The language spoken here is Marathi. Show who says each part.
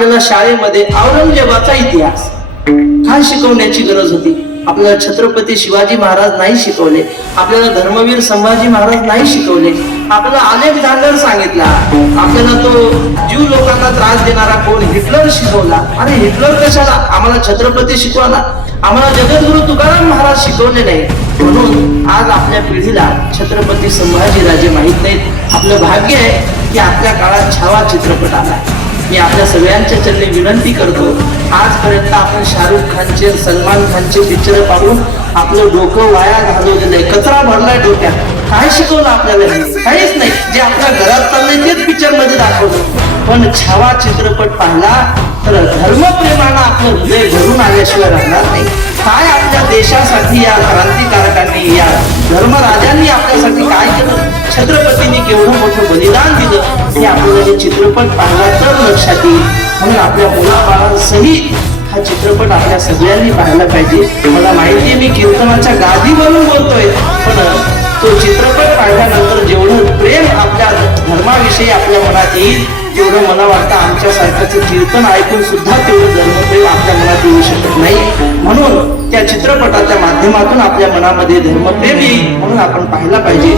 Speaker 1: आपल्याला शाळेमध्ये औरंगजेबाचा इतिहास. काय शिकवण्याची गरज होती? आपल्याला छत्रपती शिवाजी महाराज नाही शिकवले. आपल्याला धर्मवीर संभाजी महाराज नाही शिकवले. आपल्याला अलेक्झांडर सांगितला. आपल्याला तो जीव लोकांना त्रास देणारा कोण हिटलर शिकवला? अरे हिटलर कशाला? आम्हाला छत्रपती शिकवाला आम्हाला जगद्गुरु तुकाराम महाराज शिकवले नाही. म्हणून आज आपल्या पिढीला छत्रपती संभाजीराजे माहीत नाहीत. आपलं भाग्य आहे की आपल्या काळात छावा चित्रपट आला. मी आपल्या सगळ्यांच्या चरणी विनंती करतो. आजपर्यंत आपण शाहरुख खानचे सलमान खानचे पिक्चर पाहून आपलं डोकं वाया घालवलेलं आहे. कचरा भरलाय डोक्यात. काय शिकवलं आपल्याला काहीच नाही. जे आपल्या घरात चाललंय तेच पिक्चरमध्ये दाखवलं पण छावा चित्रपट पाहिला तर धर्मप्रेमानं आपलं हृदय भरून आल्याशिवाय राहणार नाही. काय आपल्या देशासाठी या क्रांतिकारकांनी या धर्मराजांनी आपल्यासाठी काय केलं? छत्रपतींनी केवढं मोठं बलिदान दिलं? हे आपल्याला हे चित्रपट पाहिला तर लक्षात येईल. म्हणून आपल्या मुलाबाळांसहित हा चित्रपट आपल्या सगळ्यांनी पाहायला पाहिजे. मला माहिती आहे मी कीर्तनाच्या गादीवरून बोलतोय पण तो चित्रपट पाहिल्यानंतर जेवढं प्रेम आपल्या धर्माविषयी आपल्या मनात येईल तेवढं मला वाटतं आमच्यासारख्याचं कीर्तन ऐकून सुद्धा तेवढं धर्मप्रेम आपल्या मनात येऊ शकत नाही. म्हणून त्या चित्रपटाच्या माध्यमातून आपल्या मनामध्ये धर्मप्रेम येईल म्हणून आपण पाहायला पाहिजे.